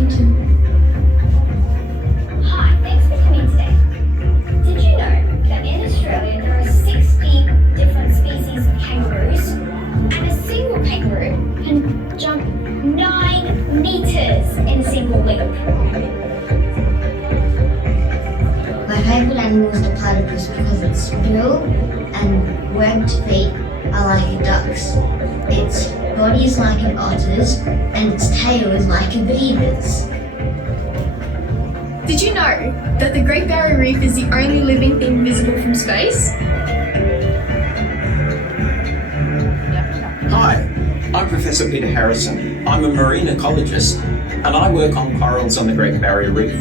me too. Hi, thanks for coming today. Did you know that in Australia there are 60 different species of kangaroos, and a single kangaroo can jump 9 meters in a single leap? My favourite animal is the platypus because its bill and webbed feet are like a duck's. Its body is like an otter's and its tail is like a beaver's. Did you know that the Great Barrier Reef is the only living thing visible from space? Hi, I'm Professor Peter Harrison. I'm a marine ecologist and I work on corals on the Great Barrier Reef.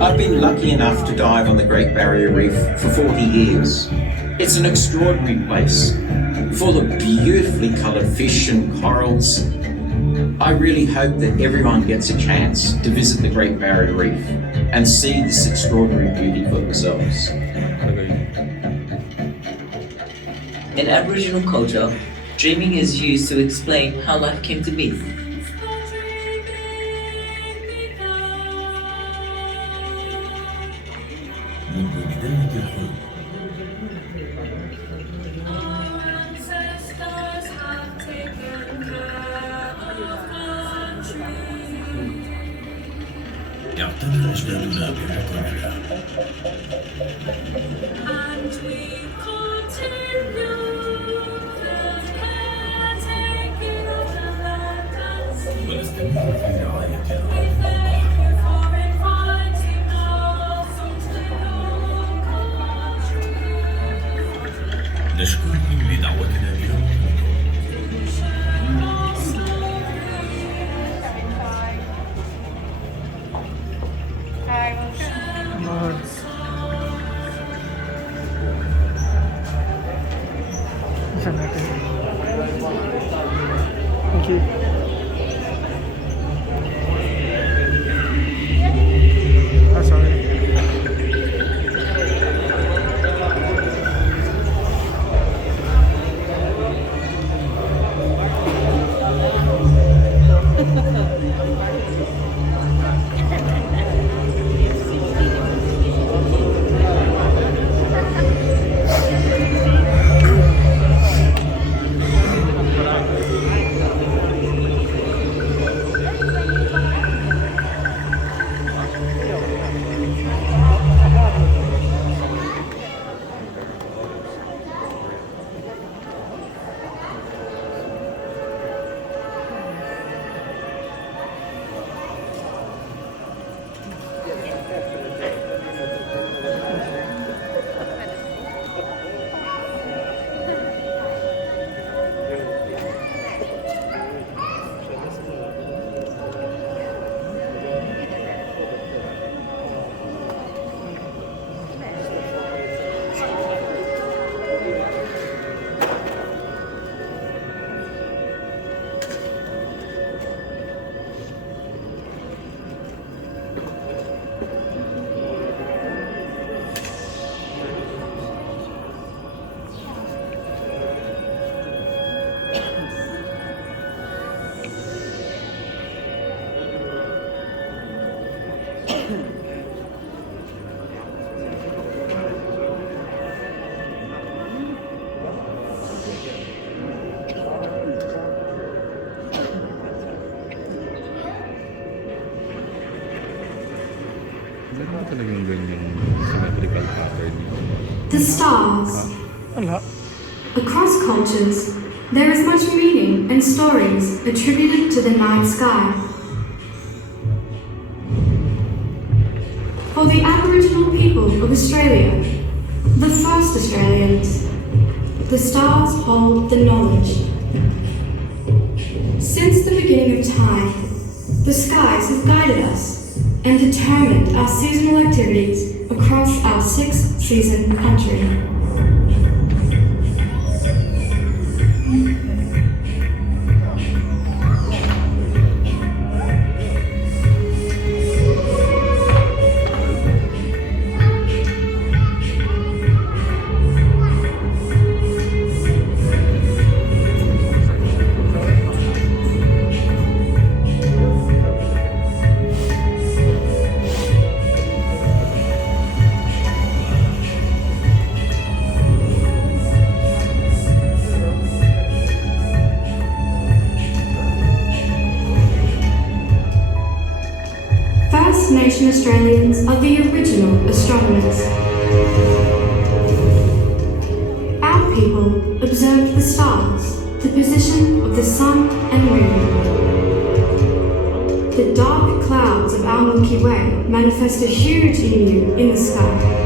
I've been lucky enough to dive on the Great Barrier Reef for 40 years. It's an extraordinary place, full of beautifully coloured fish and corals. I really hope that everyone gets a chance to visit the Great Barrier Reef and see this extraordinary beauty for themselves. In Aboriginal culture, dreaming is used to explain how life came to be. يعتني أجدادنا بحكمنا. والاستمرار في رعايتها. نشكركم لدعوتنا إلى Thank you. Oh, sorry. The stars. Across cultures, there is much meaning and stories attributed to the night sky. For the Aboriginal people of Australia, the first Australians, the stars hold the knowledge. Since the beginning of time, the skies have guided us and determined our seasonal activities across our 6-season country. First Nation Australians are the original astronomers. Our people observed the stars, the position of the sun and moon. The dark clouds of our Milky Way manifest a huge emu in the sky.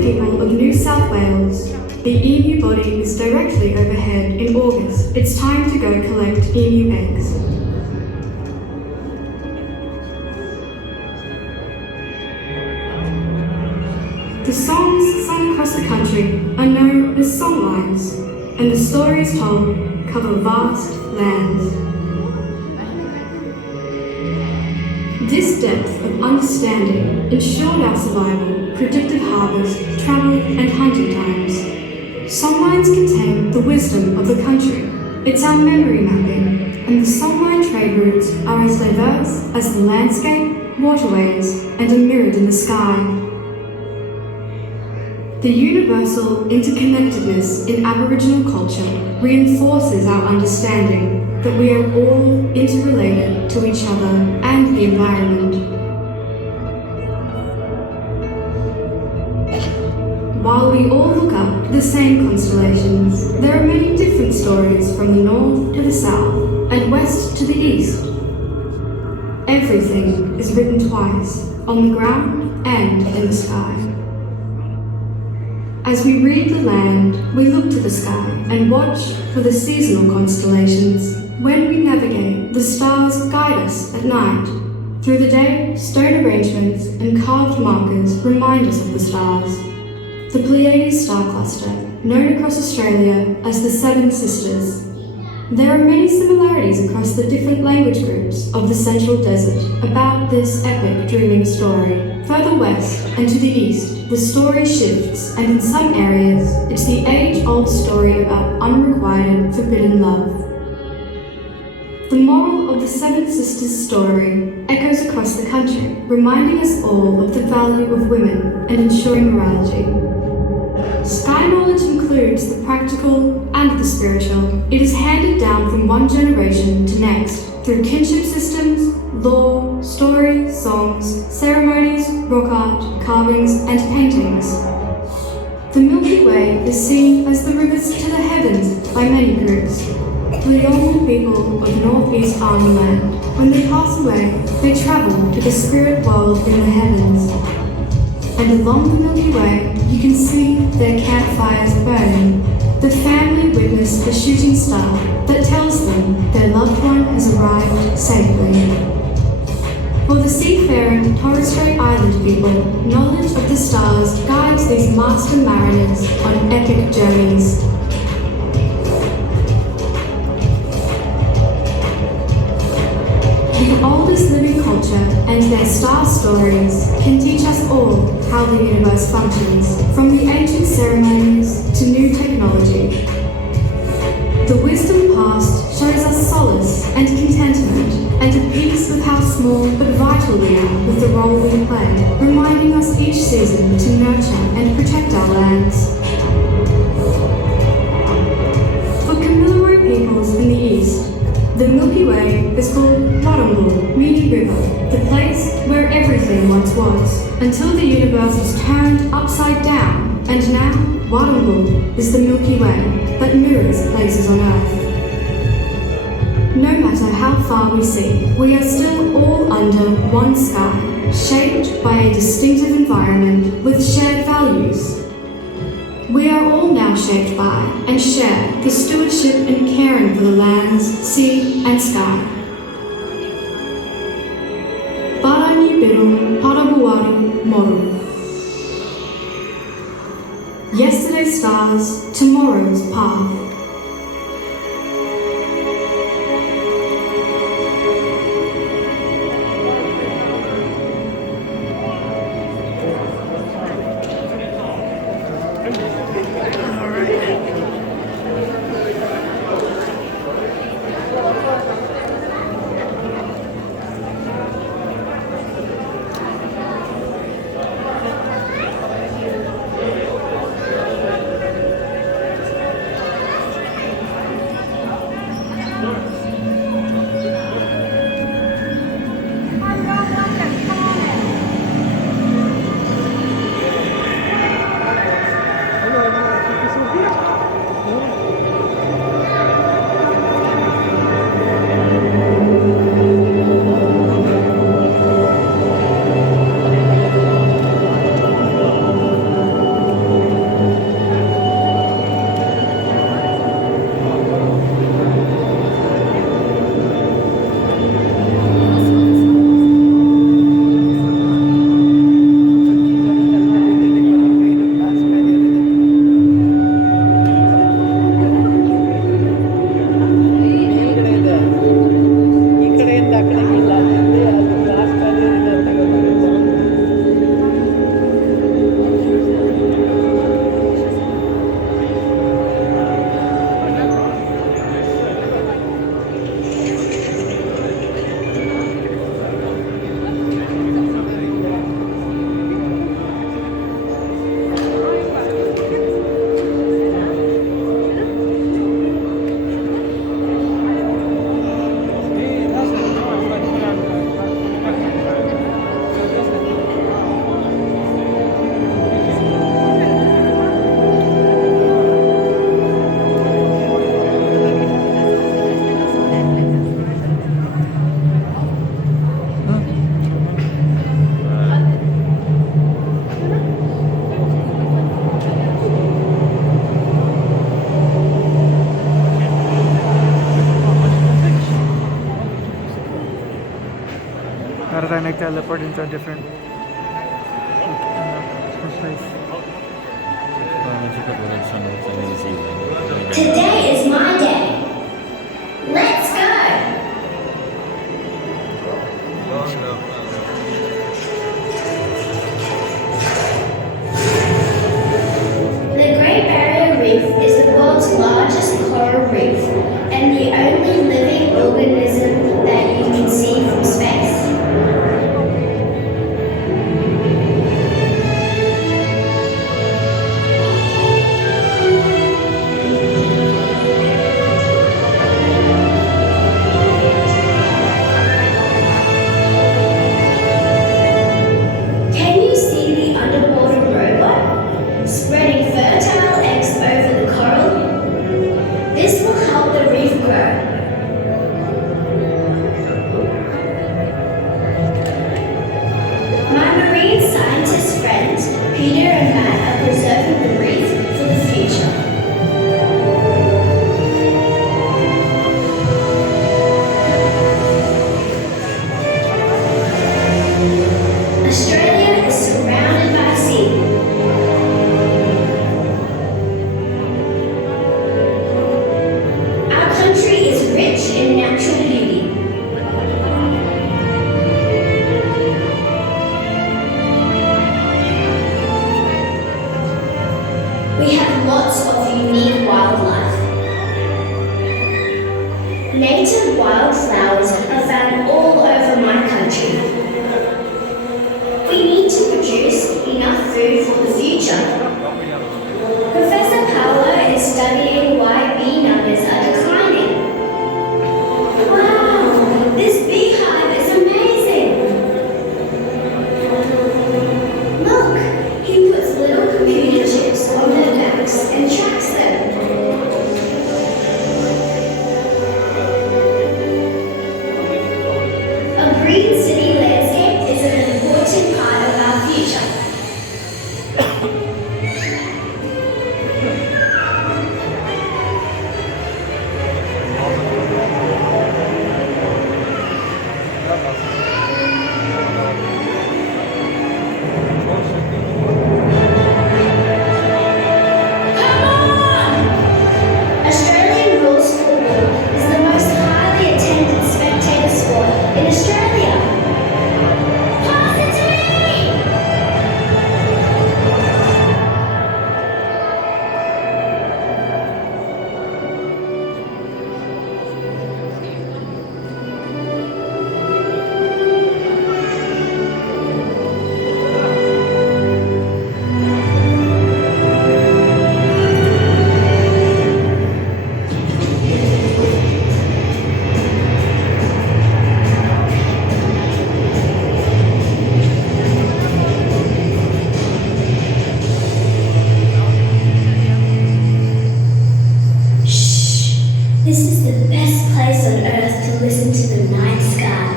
People of New South Wales, the emu body is directly overhead in August. It's time to go collect emu eggs. The songs sung across the country are known as songlines, and the stories told cover vast lands. This depth of understanding ensured our survival, predicted harvest, travel and hunting times. Songlines contain the wisdom of the country. It's our memory mapping, and the songline trade routes are as diverse as the landscape, waterways, and are mirrored in the sky. The universal interconnectedness in Aboriginal culture reinforces our understanding that we are all interrelated to each other and the environment. While we all look up the same constellations, there are many different stories from the north to the south and west to the east. Everything is written twice, on the ground and in the sky. As we read the land, we look to the sky and watch for the seasonal constellations. When we navigate, the stars guide us at night. Through the day, stone arrangements and carved markers remind us of the stars. The Pleiades star cluster, known across Australia as the Seven Sisters. There are many similarities across the different language groups of the Central Desert about this epic dreaming story. Further west and to the east, the story shifts, and in some areas, it's the age-old story about unrequited, forbidden love. The moral of the Seven Sisters story echoes across the country, reminding us all of the value of women and ensuring morality. Sky knowledge includes the practical and the spiritual. It is handed down from one generation to next through kinship systems, lore, stories, songs, ceremonies, rock art, carvings, and paintings. The Milky Way is seen as the rivers to the heavens by many groups. The Yolngu people of northeast Arnhem Land, when they pass away, they travel to the spirit world in the heavens. And along the Milky Way, you can see their campfires burning. The family witness the shooting star that tells them their loved one has arrived safely. For the seafaring Torres Strait Island people, knowledge of the stars guides these master mariners on epic journeys. The oldest living culture and their star stories can teach us all how the universe functions, from the ancient ceremonies to new technology. The wisdom past shows us solace and contentment, and a piece of how small but vital we are with the role we play, reminding us each season to nurture and protect our lands. For Kamilaroi peoples in the east, the Milky Way is called Warrnambool, meaning river, the place where everything once was, until the universe was turned upside down, and now Warrnambool is the Milky Way that mirrors places on Earth. No matter how far we see, we are still all under one sky, shaped by a distinctive environment with shared values. We are all now shaped by and share the stewardship and caring for the lands, sea and sky. Parani Biru Parabuwaru Moru. Yesterday's stars, tomorrow's path. like teleport into a different place. Parang sa katulad sa New Zealand. Today is my day. Let's go! The Great Barrier Reef is the world's largest coral reef and the only living organism that you can see from space. Can you see the underwater robot spreading fertile eggs over the coral? This will help the reef grow. My marine scientist friends, Peter and Matt, are preserving the reef for the future. Australia is surrounded by sea. Our country is rich in natural beauty. We have lots of unique wildlife. Native wildflowers are found all over my country. We need to produce enough food for the future. Professor Paolo is studying why bee numbers are declining. Wow, this beehive is amazing. Look, he puts little computer chips on their backs and tracks them. A green city landscape is an important part of our future. Come on! Australian rules football is the most highly attended spectator sport in Australia. Pass it to me! Shh! This is the best place on earth to listen to the night sky.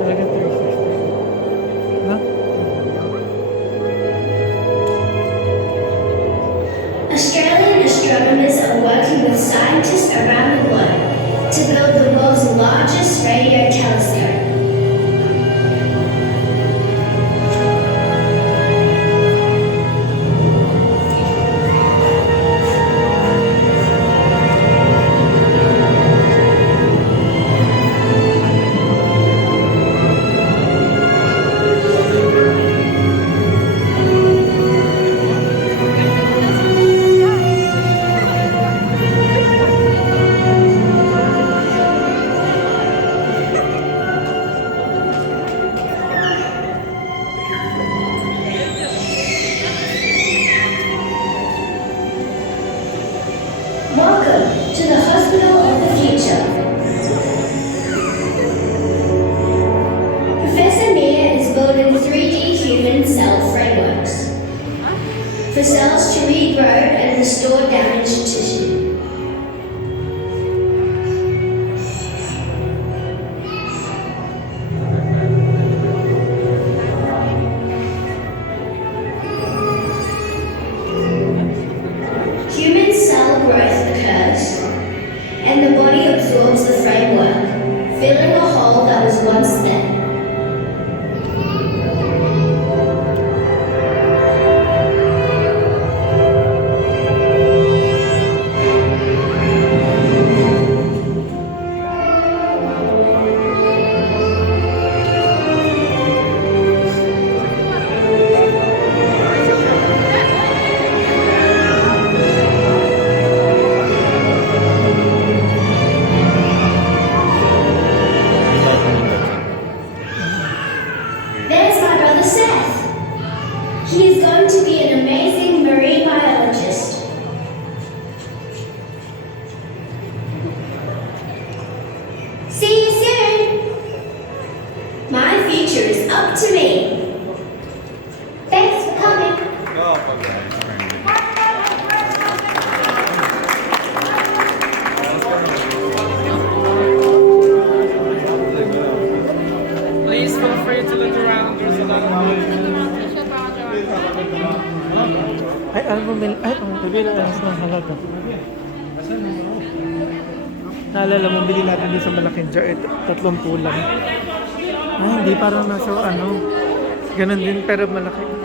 Talaga 360. No? Australian astronomers are working with scientists around the globe to build the world's largest radio telescope. Welcome to the Hospital of the Future. Professor Mia is building 3D human cell frameworks for cells to regrow and restore damaged tissue. Human cell growth occurs There's my brother Seth. He is going to be an amazing marine biologist. See you soon. My future is up to me. Thanks for coming. Please feel free to look around. There's a lot of ay, ano bumili? Ay, bibili na ng halaga. Naalala mo, bili natin din sa malaking jar. 30 lang. Ay, hindi. Parang nasa ano. Ganon din, pero malaki.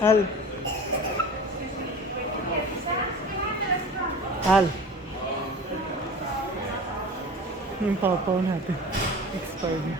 Al. Al. Yung papaw natin. Expired na.